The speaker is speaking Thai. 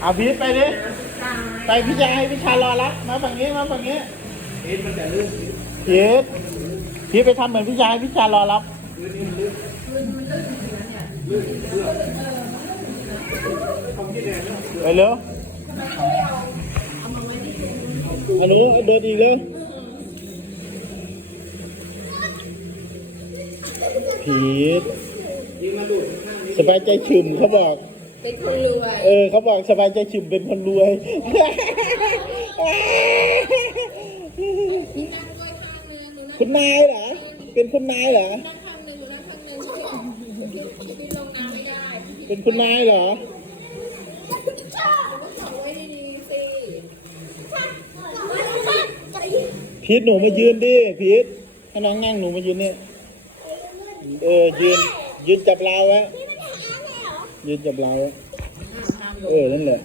เอาพีทไปดิไปพี่ชายให้พี่ชายรอรับมาฝั่งนี้มาฝั่งนี้พีทมันจะลื่นพีทไปทำเหมือนพี่ชายให้พี่ชายรอรับไปเร็วอันนู้นเดินอีกเลยพีทสบายใจฉึ่มเขาบอกเป็นคนรวยเขาบอกสบายใจฉึ่มเป็นคนรวยคุณนายเหรอเป็นคุณนายเหรอเป็นคุณนายเหรอพีทหนูมายืนดิพีทให้น้องนั่งหนูมายืนนี่ยืนจับเราไว้ยืนจับเรานั่นแหละ